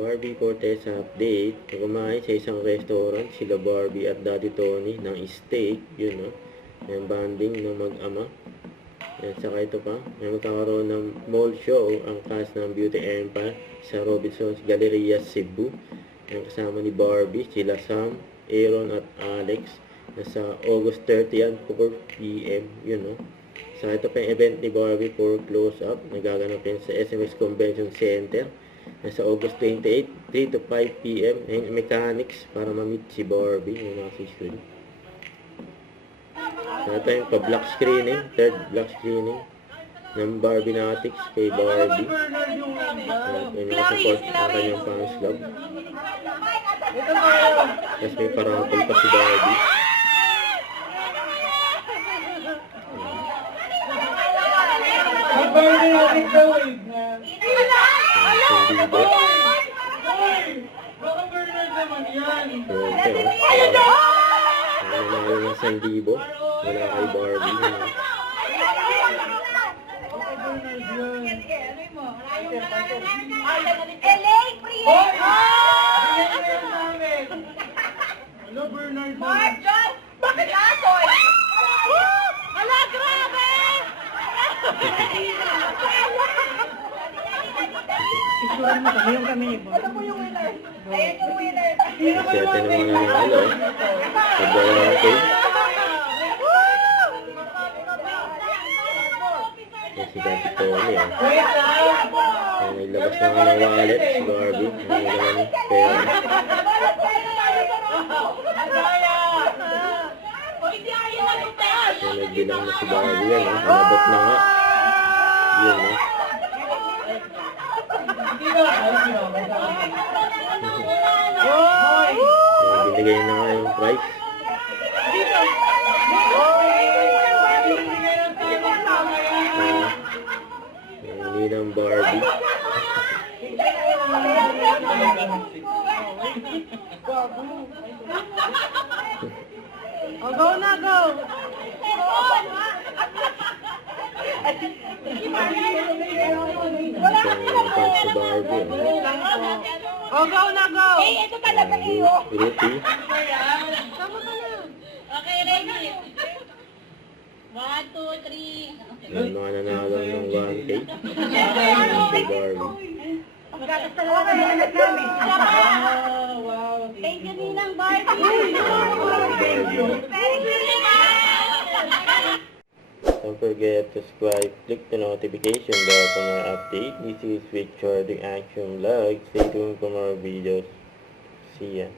Barbie Cortez update. Kumain sa isang restaurant sila Barbie at Daddy Tony ng steak. Yun, no? Yung bonding ng mag-ama. Yan, saka ito pa. May magkakaroon ng mall show ang cast ng Beauty Empire sa Robinsons Galleria, Cebu. Yan, kasama ni Barbie, sila Sam, Aaron at Alex. Nasa August 30 yan, 4 p.m. Yun, no? Saka ito pa yung event ni Barbie for close-up. Nagaganap yan sa SMS Convention Center. Nasa August 28, 3 to 5 p.m. Ayun, mechanics para ma-meet si Barbie, yung mga sisyon. So, ito yung pa-block screening, third block screening ng Barbie Natics kay Barbie. Yung nakasupport ang kanyang fans club. Tapos may parampol pa si Barbie. Barbie Natics daw eh. Sandibo. Baka Bernard naman yan. Ayun na! Nanalo ng Sandibo. Wala kay Barbie. Hello, Bernard. Marjon! Bakit asoy? Hala, grabe! Isuran mo kami yung kami. Alam mo yung winner? Ayan yung winner. Kasi atin naman nanalo. Pagdawang kay. Si Daddy Tony, ah. Naglabas na nga ng wallet si Barbie. Ano naman pera. Nagbilang na si Barbie yan, ah. Nabot na nga. Yun, ah. Binigay na nga yung price. Hindi ng Barbie. Oh, go na, go! Yung fans si Barbie, ah. Oh, go na, go! Eh, ito talaga iyo. Rupi. Okay, ready? 1, 2, 3. Yung mga nanalo ng 1K. Si Barbie. Magkakas talaga kayo ulit namin. Wow. Thank you, Ninang Barbie. Thank you. Thank you, Ninang. Don't forget to subscribe, click the notification bell for more update. This is Richard the Action Vlog. Stay tuned for more videos. See ya.